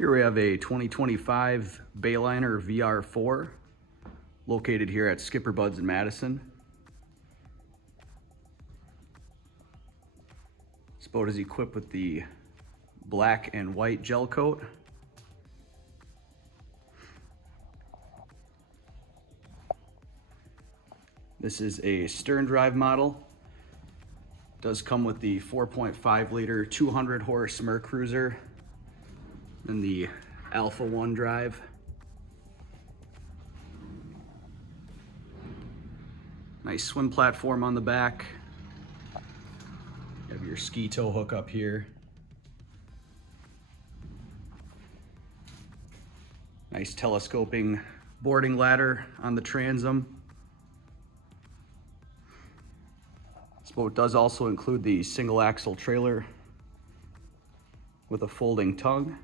Here we have a 2025 Bayliner VR4 located here at SkipperBud's in Madison. This boat is equipped with the black and white gel coat. This is a stern drive model. Does come with the 4.5 liter 200 horse Mercruiser and the Alpha 1 drive. Nice swim platform on the back. You have your ski tow hook up here. Nice telescoping boarding ladder on the transom. This boat does also include the single axle trailer with a folding tongue.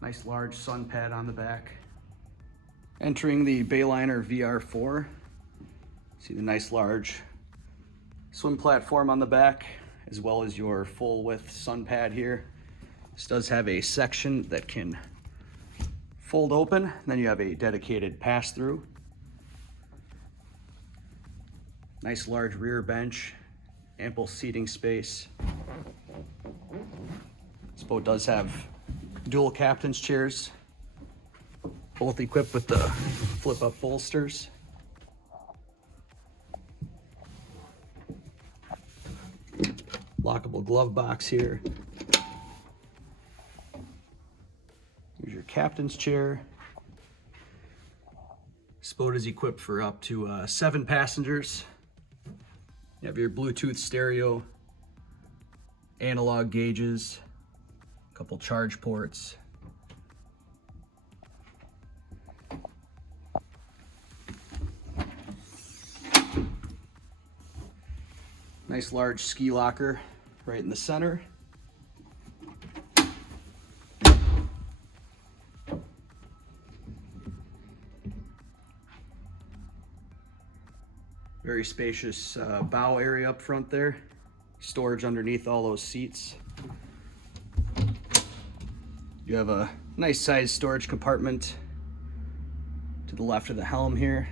Nice large sun pad on the back. Entering the Bayliner VR4, see the nice large swim platform on the back, as well as your full width sun pad here. This does have a section that can fold open, then you have a dedicated pass-through. Nice large rear bench, ample seating space. This boat does have dual captain's chairs, both equipped with the flip-up bolsters. Lockable glove box here. Here's your captain's chair. This boat is equipped for up to 7 passengers. You have your Bluetooth stereo, analog gauges, a couple charge ports. Nice large ski locker right in the center. Very spacious bow area up front there. Storage underneath all those seats. You have a nice sized storage compartment to the left of the helm here.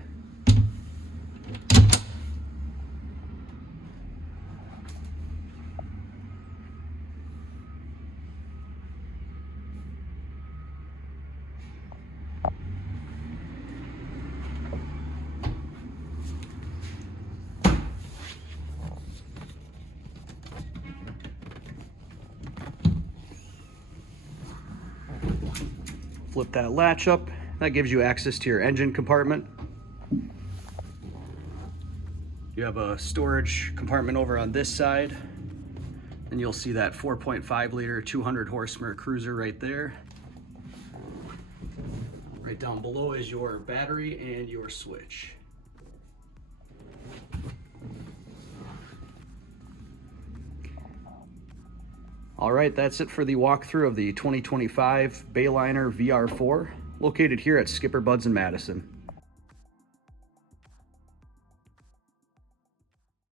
Flip that latch up. That gives you access to your engine compartment. You have a storage compartment over on this side. And you'll see that 4.5 liter 200 horse Mercruiser right there. Right down below is your battery and your switch. All right, that's it for the walkthrough of the 2025 Bayliner VR4, located here at SkipperBud's in Madison.